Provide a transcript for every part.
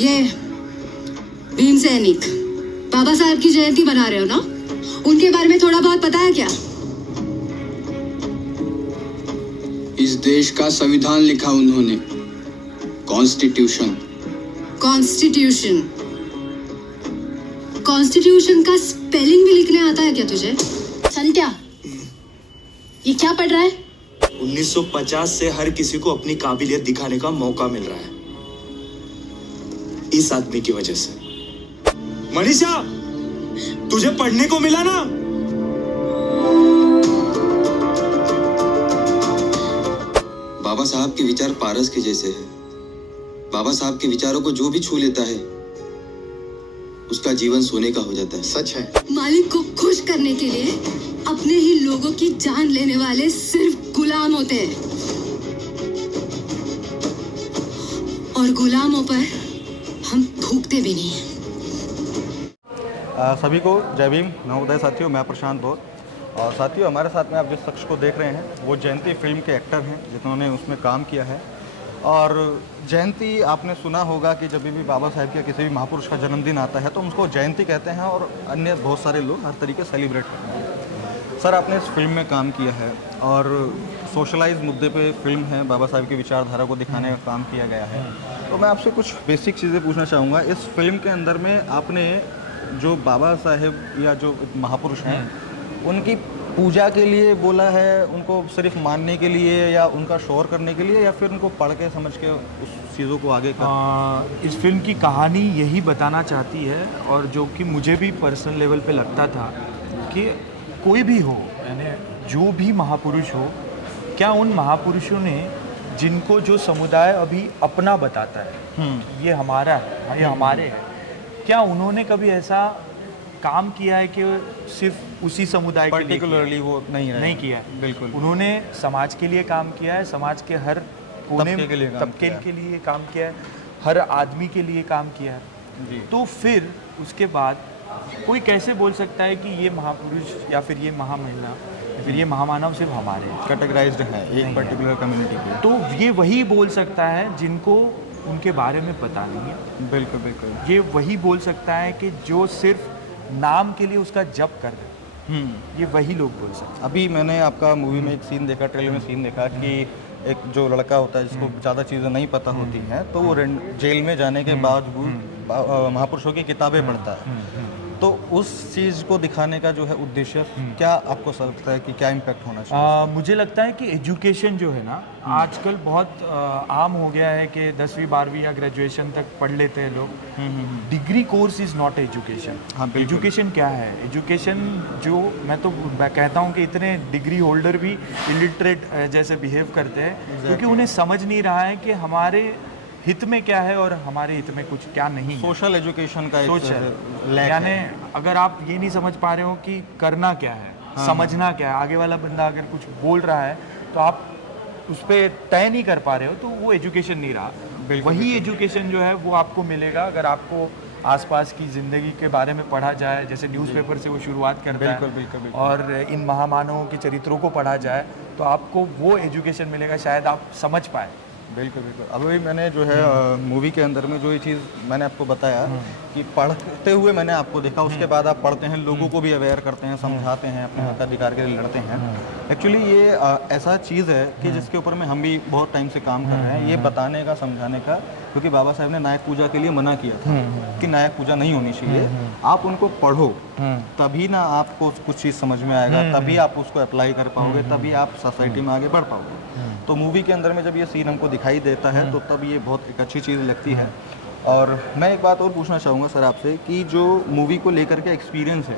ये भीम सैनिक बाबा साहब की जयंती बना रहे हो ना, उनके बारे में थोड़ा बहुत पता है क्या? इस देश का संविधान लिखा उन्होंने, कॉन्स्टिट्यूशन। कॉन्स्टिट्यूशन? कॉन्स्टिट्यूशन का स्पेलिंग भी लिखने आता है क्या तुझे? संत्या, ये क्या पढ़ रहा है? 1950 से हर किसी को अपनी काबिलियत दिखाने का मौका मिल रहा है, इस आदमी की वजह से। मनीषा, तुझे पढ़ने को मिला ना? बाबा साहब के विचार पारस के जैसे हैं। बाबा साहब के विचारों को जो भी छू लेता है उसका जीवन सोने का हो जाता है। सच है। मालिक को खुश करने के लिए अपने ही लोगों की जान लेने वाले सिर्फ गुलाम होते हैं, और गुलामों पर हम थूकते भी नहीं हैं। सभी को जय भीम, नवोदय साथियों। मैं प्रशांत बौद्ध। और साथियों, हमारे साथ में आप जिस शख्स को देख रहे हैं वो जयंती फिल्म के एक्टर हैं जिन्होंने उसमें काम किया है। और जयंती आपने सुना होगा कि जब भी बाबा साहब के किसी भी महापुरुष का जन्मदिन आता है तो उसको जयंती कहते हैं, और अन्य बहुत सारे लोग हर तरीके सेलिब्रेट करते हैं। सर, आपने इस फिल्म में काम किया है और सोशलाइज मुद्दे पे फिल्म है, बाबा साहब की विचारधारा को दिखाने का काम किया गया है। तो मैं आपसे कुछ बेसिक चीज़ें पूछना चाहूँगा। इस फिल्म के अंदर में आपने जो बाबा साहेब या जो महापुरुष हैं उनकी पूजा के लिए बोला है, उनको सिर्फ मानने के लिए या उनका शोर करने के लिए, या फिर उनको पढ़ के समझ के उस चीज़ों को आगे इस फिल्म की कहानी यही बताना चाहती है, और जो कि मुझे भी पर्सनल लेवल पे लगता था कि कोई भी हो, यानी जो भी महापुरुष हो, क्या उन महापुरुषों ने जिनको जो समुदाय अभी अपना बताता है, ये हमारा है, ये हमारे है, क्या उन्होंने कभी ऐसा काम किया है कि सिर्फ उसी समुदाय के लिए पर्टिकुलरली वो नहीं किया है? बिल्कुल। उन्होंने समाज के लिए काम किया है, समाज के हर कोने तबके के लिए काम किया है, हर आदमी के लिए काम किया है जी। तो फिर उसके बाद कोई कैसे बोल सकता है कि ये महापुरुष या फिर ये महामहिला या फिर ये महामानव सिर्फ हमारे हैं, कैटेगराइज्ड है एक पर्टिकुलर कम्युनिटी के? तो ये वही बोल सकता है जिनको उनके बारे में पता नहीं है। बिल्कुल बिल्कुल। ये वही बोल सकता है कि जो सिर्फ नाम के लिए उसका जप कर रहे हैं, ये वही लोग बोल सकते हैं। अभी मैंने आपका मूवी में एक सीन देखा, ट्रेलर में सीन देखा कि एक जो लड़का होता है जिसको ज़्यादा चीज़ें नहीं पता होती हैं, तो वो जेल में जाने के बावजूद महापुरुषों की किताबें पढ़ता है। तो उस चीज़ को दिखाने का जो है उद्देश्य, क्या आपको लगता है कि क्या इम्पैक्ट होना चाहिए? मुझे लगता है कि एजुकेशन जो है ना, आजकल बहुत आम हो गया है कि 10वीं 12वीं या ग्रेजुएशन तक पढ़ लेते हैं लोग। Degree course is not education. हाँ, एजुकेशन क्या है? एजुकेशन जो मैं तो कहता हूँ कि इतने डिग्री होल्डर भी इलिटरेट जैसे बिहेव करते हैं, क्योंकि उन्हें समझ नहीं रहा है कि हमारे हित में क्या है और हमारे हित में कुछ क्या नहीं है। सोशल एजुकेशन का सोच है, यानी अगर आप ये नहीं समझ पा रहे हो कि करना क्या है, समझना क्या है, आगे वाला बंदा अगर कुछ बोल रहा है तो आप उस पर तय नहीं कर पा रहे हो, तो वो एजुकेशन नहीं रहा। वही एजुकेशन जो है वो आपको मिलेगा अगर आपको आसपास की ज़िंदगी के बारे में पढ़ा जाए, जैसे न्यूज़पेपर से वो शुरुआत करता है। बिल्कुल। और इन महामानवों के चरित्रों को पढ़ा जाए तो आपको वो एजुकेशन मिलेगा, शायद आप समझ पाए। बिल्कुल। अभी मैंने जो है मूवी के अंदर में जो ये चीज़ मैंने आपको बताया कि पढ़ते हुए मैंने आपको देखा, उसके बाद आप पढ़ते हैं, लोगों को भी अवेयर करते हैं, समझाते हैं, अपने मताधिकार के लिए लड़ते हैं। एक्चुअली ये ऐसा चीज़ है कि जिसके ऊपर में हम भी बहुत टाइम से काम कर रहे हैं, ये बताने का, समझाने का, क्योंकि बाबा साहब ने नायक पूजा के लिए मना किया था कि नायक पूजा नहीं होनी चाहिए। आप उनको पढ़ो तभी ना आपको कुछ चीज़ समझ में आएगा, तभी आप उसको अप्लाई कर पाओगे, तभी आप सोसाइटी में आगे बढ़ पाओगे। तो मूवी के अंदर में जब ये सीन हमको दिखाई देता है तो तब ये बहुत एक अच्छी चीज़ लगती है। और मैं एक बात और पूछना चाहूँगा सर आपसे कि जो मूवी को लेकर के एक्सपीरियंस है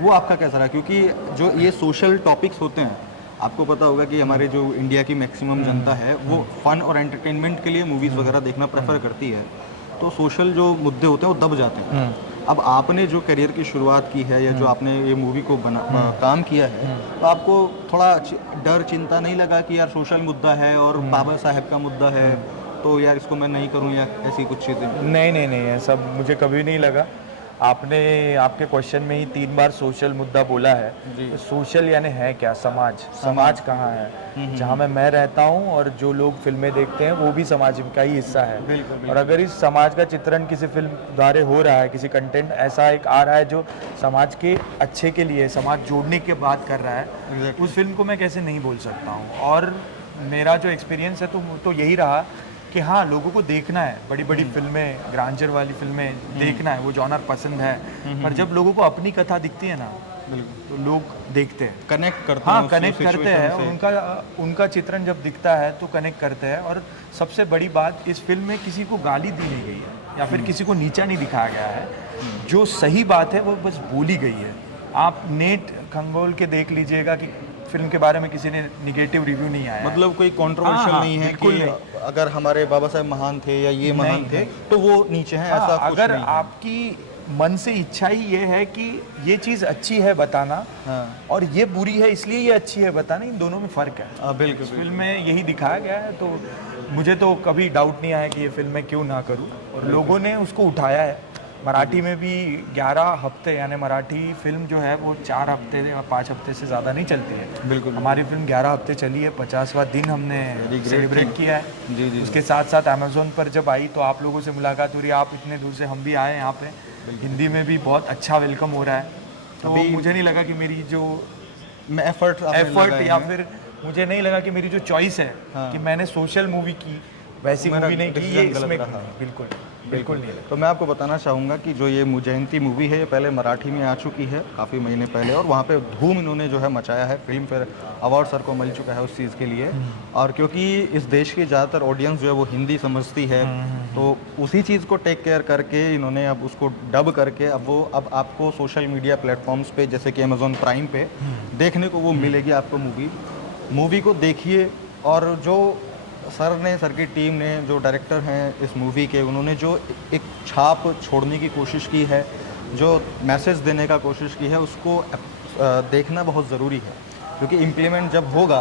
वो आपका कैसा रहा? क्योंकि जो ये सोशल टॉपिक्स होते हैं, आपको पता होगा कि हमारे जो इंडिया की मैक्सिमम जनता है वो फन और एंटरटेनमेंट के लिए मूवीज़ वगैरह देखना प्रेफर करती है, तो सोशल जो मुद्दे होते हैं वो दब जाते हैं। अब आपने जो करियर की शुरुआत की है या जो आपने ये मूवी को काम किया है, तो आपको थोड़ा डर, चिंता नहीं लगा कि यार सोशल मुद्दा है और बाबा साहब का मुद्दा है, तो यार इसको मैं नहीं करूं या ऐसी कुछ चीज़ें? नहीं, ऐसा मुझे कभी नहीं लगा। आपने आपके क्वेश्चन में ही 3 बार सोशल मुद्दा बोला है। तो सोशल यानी है क्या? समाज। समाज कहाँ है? जहाँ मैं रहता हूँ और जो लोग फिल्में देखते हैं वो भी समाज का ही हिस्सा है। और अगर इस समाज का चित्रण किसी फिल्म द्वारा हो रहा है, किसी कंटेंट ऐसा एक आ रहा है जो समाज के अच्छे के लिए, समाज जोड़ने की बात कर रहा है, उस फिल्म को मैं कैसे नहीं बोल सकता हूँ। और मेरा जो एक्सपीरियंस है तो यही रहा कि हाँ, लोगों को देखना है, बड़ी बड़ी फिल्में, ग्रांजर वाली फिल्में देखना है, वो जॉनर पसंद है। पर जब लोगों को अपनी कथा दिखती है ना, तो लोग देखते हैं, कनेक्ट करते हैं। हाँ, कनेक्ट करते हैं। उनका चित्रण जब दिखता है तो कनेक्ट करते हैं। और सबसे बड़ी बात, इस फिल्म में किसी को गाली दी नहीं गई है या फिर किसी को नीचा नहीं दिखाया गया है। जो सही बात है वो बस बोली गई है। आप नेट खंगोल के देख लीजिएगा कि फिल्म के बारे में किसी ने निगेटिव रिव्यू नहीं आया। मतलब कोई कंट्रोवर्शियल नहीं है कि अगर हमारे बाबा साहब महान थे या ये महान थे तो वो नीचे हैं, ऐसा कुछ अगर नहीं है। आपकी मन से इच्छा ही ये है कि ये चीज़ अच्छी है बताना, और ये बुरी है इसलिए ये अच्छी है बताना, इन दोनों में फ़र्क है। बिल्कुल। इस फिल्म में यही दिखाया गया है। तो मुझे तो कभी डाउट नहीं आया कि ये फिल्म मैं क्यों ना करूँ, और लोगों ने उसको उठाया है। मराठी में भी 11 हफ्ते, यानी मराठी फिल्म जो है वो 4 हफ्ते या 5 हफ्ते से ज़्यादा नहीं चलती है। बिल्कुल। हमारी फिल्म 11 हफ्ते चली है, 50वां दिन हमने सेलिब्रेट किया है। जी। उसके साथ साथ अमेज़ोन पर जब आई तो आप लोगों से मुलाकात हो रही है। आप इतने दूर से, हम भी आए यहाँ पे, हिंदी में भी बहुत अच्छा वेलकम हो रहा है। तो मुझे नहीं लगा कि मेरी जो एफर्ट या फिर मुझे नहीं लगा कि मेरी जो चॉइस है कि मैंने सोशल मूवी की, वैसी मूवी नहीं की, ये इसमें बिल्कुल नहीं। तो मैं आपको बताना चाहूँगा कि जो ये मुजयंती मूवी है, ये पहले मराठी में आ चुकी है काफ़ी महीने पहले, और वहाँ पे धूम इन्होंने जो है मचाया है। फिल्म फेयर अवार्ड सर को मिल चुका है उस चीज़ के लिए। और क्योंकि इस देश की ज़्यादातर ऑडियंस जो है वो हिंदी समझती है, तो उसी चीज़ को टेक केयर करके इन्होंने अब उसको डब करके अब आपको सोशल मीडिया प्लेटफॉर्म्स पे जैसे कि अमेज़ॉन प्राइम पे देखने को वो मिलेगी आपको मूवी को देखिए। और जो सर की टीम ने, जो डायरेक्टर हैं इस मूवी के, उन्होंने जो एक छाप छोड़ने की कोशिश की है, जो मैसेज देने का कोशिश की है, उसको देखना बहुत ज़रूरी है। क्योंकि इम्प्लीमेंट जब होगा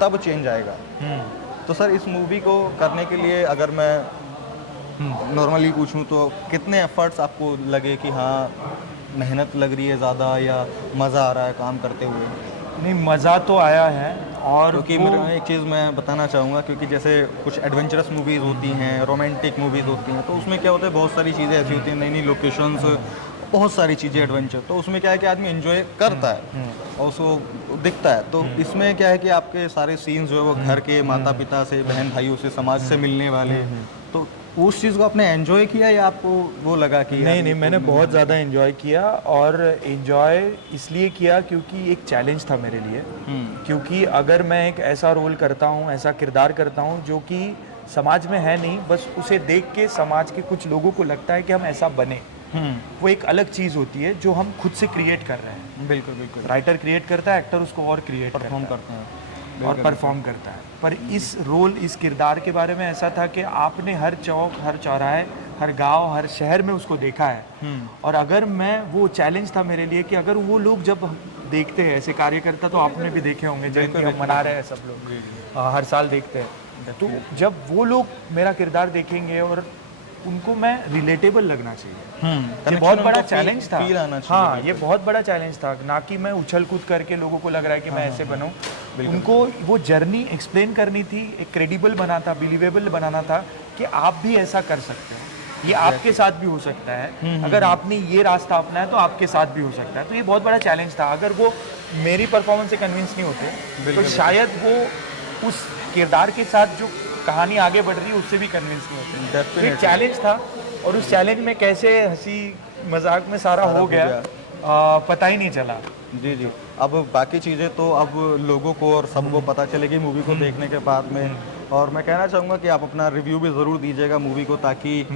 तब चेंज आएगा। तो सर, इस मूवी को करने के लिए अगर मैं नॉर्मली पूछूं तो कितने एफर्ट्स आपको लगे कि हाँ मेहनत लग रही है ज़्यादा, या मज़ा आ रहा है काम करते हुए? नहीं, मज़ा तो आया है। और क्योंकि एक चीज़ मैं बताना चाहूँगा, क्योंकि जैसे कुछ एडवेंचरस मूवीज़ होती हैं, रोमांटिक मूवीज़ होती हैं, तो उसमें क्या होता है, बहुत सारी चीज़ें ऐसी होती हैं, नई नई लोकेशंस, बहुत सारी चीज़ें एडवेंचर, तो उसमें क्या है कि आदमी एंजॉय करता है और उसको दिखता है। तो इसमें क्या है कि आपके सारे सीन्स जो है वो घर के, माता पिता से, बहन भाइयों से, समाज से मिलने वाले, तो उस चीज़ को आपने एंजॉय किया या आपको वो लगा कि नहीं, मैंने बहुत ज़्यादा एंजॉय किया। और एंजॉय इसलिए किया क्योंकि एक चैलेंज था मेरे लिए। क्योंकि अगर मैं एक ऐसा रोल करता हूँ, ऐसा किरदार करता हूँ जो कि समाज में है नहीं, बस उसे देख के समाज के कुछ लोगों को लगता है कि हम ऐसा बने, वो एक अलग चीज़ होती है जो हम खुद से क्रिएट कर रहे हैं। बिल्कुल। राइटर क्रिएट करता है, एक्टर उसको और क्रिएट परफॉर्म करते हैं और परफॉर्म करता है। पर इस किरदार के बारे में ऐसा था कि आपने हर चौक, हर चौराहे, हर गांव, हर शहर में उसको देखा है। और अगर वो चैलेंज था मेरे लिए कि अगर वो लोग जब देखते हैं ऐसे कार्यकर्ता, तो आपने भी देखे होंगे जिनकी हम मना रहे हैं, सब लोग हर साल देखते हैं, तो जब वो लोग मेरा किरदार देखेंगे और उनको मैं रिलेटेबल लगना चाहिए, ये बहुत बड़ा चैलेंज था। हाँ, ये बहुत बड़ा चैलेंज था, ना कि मैं उछल कूद करके लोगों को लग रहा है कि मैं ऐसे बनूं। उनको वो जर्नी एक्सप्लेन करनी थी, एक क्रेडिबल बना था, बिलीवेबल बनाना था कि आप भी ऐसा कर सकते हो, ये आपके साथ भी हो सकता है। अगर आपने ये रास्ता अपनाया तो आपके साथ भी हो सकता है। तो ये बहुत बड़ा चैलेंज था। अगर वो मेरी परफॉर्मेंस से कन्विंस नहीं होते तो शायद वो उस किरदार के साथ जो कहानी आगे बढ़ रही है उससे भी कन्विंस नहीं होते। तो एक चैलेंज था, और उस चैलेंज में कैसे हंसी मजाक में सारा हो गया पता ही नहीं चला। जी। अब बाकी चीज़ें तो अब लोगों को और सबको पता चलेगी मूवी को देखने के बाद में। और मैं कहना चाहूँगा कि आप अपना रिव्यू भी ज़रूर दीजिएगा मूवी को, ताकि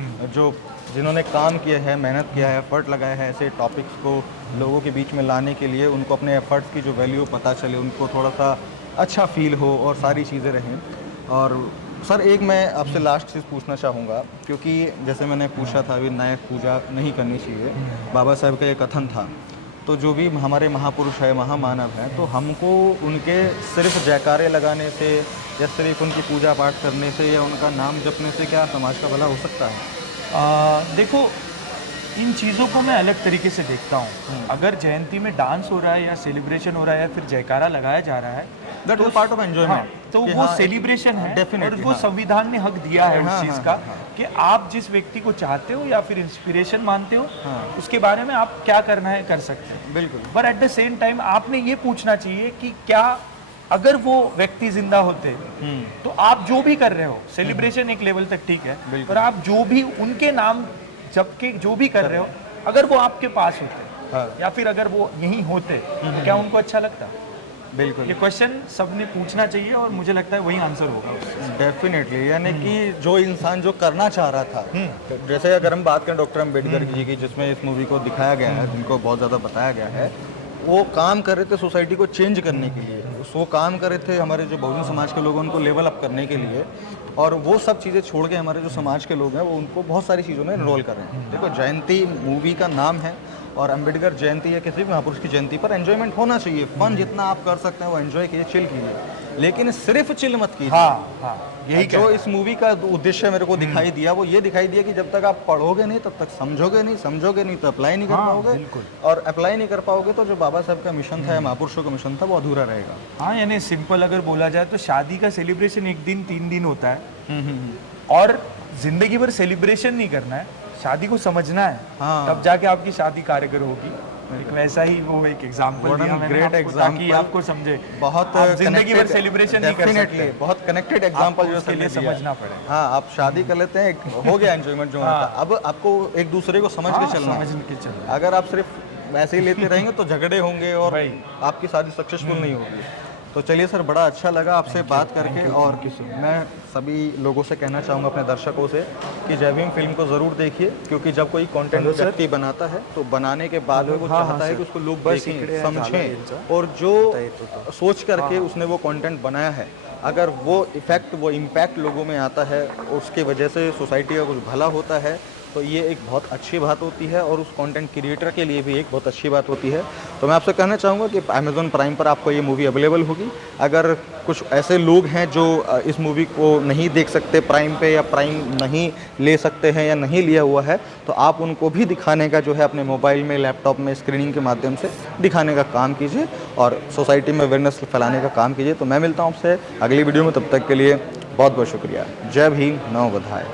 जिन्होंने काम किया है, मेहनत किया है, एफर्ट लगाया है ऐसे टॉपिक्स को लोगों के बीच में लाने के लिए, उनको अपने एफर्ट्स की जो वैल्यू पता चले, उनको थोड़ा सा अच्छा फील हो और सारी चीज़ें रहें। और सर, एक मैं आपसे लास्ट चीज़ पूछना चाहूँगा, क्योंकि जैसे मैंने पूछा था अभी, नायक पूजा नहीं करनी चाहिए, बाबा साहब का ये कथन था, तो जो भी हमारे महापुरुष है, महामानव हैं, तो हमको उनके सिर्फ जयकारे लगाने से या सिर्फ उनकी पूजा पाठ करने से या उनका नाम जपने से क्या समाज का भला हो सकता है? देखो, इन चीज़ों को मैं अलग तरीके से देखता हूँ। अगर जयंती में डांस हो रहा है या सेलिब्रेशन हो रहा है या फिर जयकारा लगाया जा रहा है, that is part of enjoyment. तो वो सेलिब्रेशन है, और डेफिनेटली वो संविधान ने हक दिया है उस चीज़ का कि आप जिस व्यक्ति को चाहते हो या फिर इंस्पिरेशन मानते हो, उसके बारे में आप क्या करना है कर सकते हैं। बिल्कुल। पर एट द सेम टाइम आपने ये पूछना चाहिए कि क्या अगर वो व्यक्ति जिंदा होते तो आप जो भी कर रहे हो, सेलिब्रेशन एक लेवल तक ठीक है, पर आप जो भी उनके नाम जबकि जो भी कर रहे हो, अगर वो आपके पास होते या फिर अगर वो यहीं होते तो क्या उनको अच्छा लगता? बिल्कुल, ये क्वेश्चन सबने पूछना चाहिए और मुझे लगता है वही आंसर होगा उसका। डेफिनेटली। यानी कि जो इंसान जो करना चाह रहा था, जैसे अगर हम बात करें डॉक्टर अम्बेडकर जी की, जिसमें इस मूवी को दिखाया गया है, जिनको बहुत ज़्यादा बताया गया है, वो काम कर रहे थे सोसाइटी को चेंज करने के लिए। वो काम कर रहे थे हमारे जो बहुजन समाज के लोग हैं उनको लेवल अप करने के लिए, और वो सब चीज़ें छोड़ के हमारे जो समाज के लोग हैं वो उनको बहुत सारी चीज़ों में इन्रोल कर रहे हैं। देखो, जयंती मूवी का नाम है और अम्बेडकर जयंती या किसी भी महापुरुष की जयंती पर एंजॉयमेंट होना चाहिए। फन जितना आप कर सकते हैं वो एंजॉय कीजिए, चिल कीजिए, लेकिन सिर्फ चिल मत कीजिए। यही जो इस मूवी का उद्देश्य मेरे को दिखाई दिया, वो ये दिखाई दिया कि जब तक आप पढ़ोगे नहीं तब तक समझोगे नहीं तो अप्लाई नहीं कर पाओगे, और अप्लाई नहीं कर पाओगे तो जो बाबा साहब का मिशन था या महापुरुषों का मिशन था वो अधूरा रहेगा। हाँ, यानी सिंपल अगर बोला जाए तो शादी का सेलिब्रेशन 1 दिन 3 दिन होता है, और जिंदगी भर सेलिब्रेशन नहीं करना है, शादी को समझना है, तब जाके आपकी शादी कारगर होगी। एक वैसा ही वो एक एग्जांपल दिया मैंने ग्रेट आपको, एग्जांपल, ताकि आपको समझे। बहुत आप जिंदगी भर सेलिब्रेशन नहीं कर सकते, बहुत कनेक्टेड एग्जांपल जो उसके लिए समझना पड़ेगा। हाँ, आप शादी कर लेते हैं, हो गया एंजॉयमेंट जो होता है। अब आपको एक दूसरे को समझ के चलना है। अगर आप सिर्फ वैसे ही लेते रहेंगे तो झगड़े होंगे और आपकी शादी सक्सेसफुल नहीं होगी। तो चलिए सर, बड़ा अच्छा लगा आपसे बात करके, और मैं सभी लोगों से कहना चाहूँगा, अपने दर्शकों से, कि जय भीम फिल्म को ज़रूर देखिए, क्योंकि जब कोई कंटेंट व्यक्ति बनाता है तो बनाने के बाद में वो चाहता है कि उसको लोग देखें, समझें, और जो सोच करके उसने वो कंटेंट बनाया है, अगर वो इफेक्ट, वो इम्पैक्ट लोगों में आता है, उसकी वजह से सोसाइटी का कुछ भला होता है, तो ये एक बहुत अच्छी बात होती है, और उस कंटेंट क्रिएटर के लिए भी एक बहुत अच्छी बात होती है। तो मैं आपसे कहना चाहूँगा कि अमेज़ॉन प्राइम पर आपको ये मूवी अवेलेबल होगी। अगर कुछ ऐसे लोग हैं जो इस मूवी को नहीं देख सकते प्राइम पे, या प्राइम नहीं ले सकते हैं या नहीं लिया हुआ है, तो आप उनको भी दिखाने का जो है अपने मोबाइल में, लैपटॉप में स्क्रीनिंग के माध्यम से दिखाने का काम कीजिए, और सोसाइटी में अवेयरनेस फैलाने का काम कीजिए। तो मैं मिलता हूँ आपसे अगली वीडियो में, तब तक के लिए बहुत बहुत शुक्रिया। जय भीम, नमो बुद्धाय।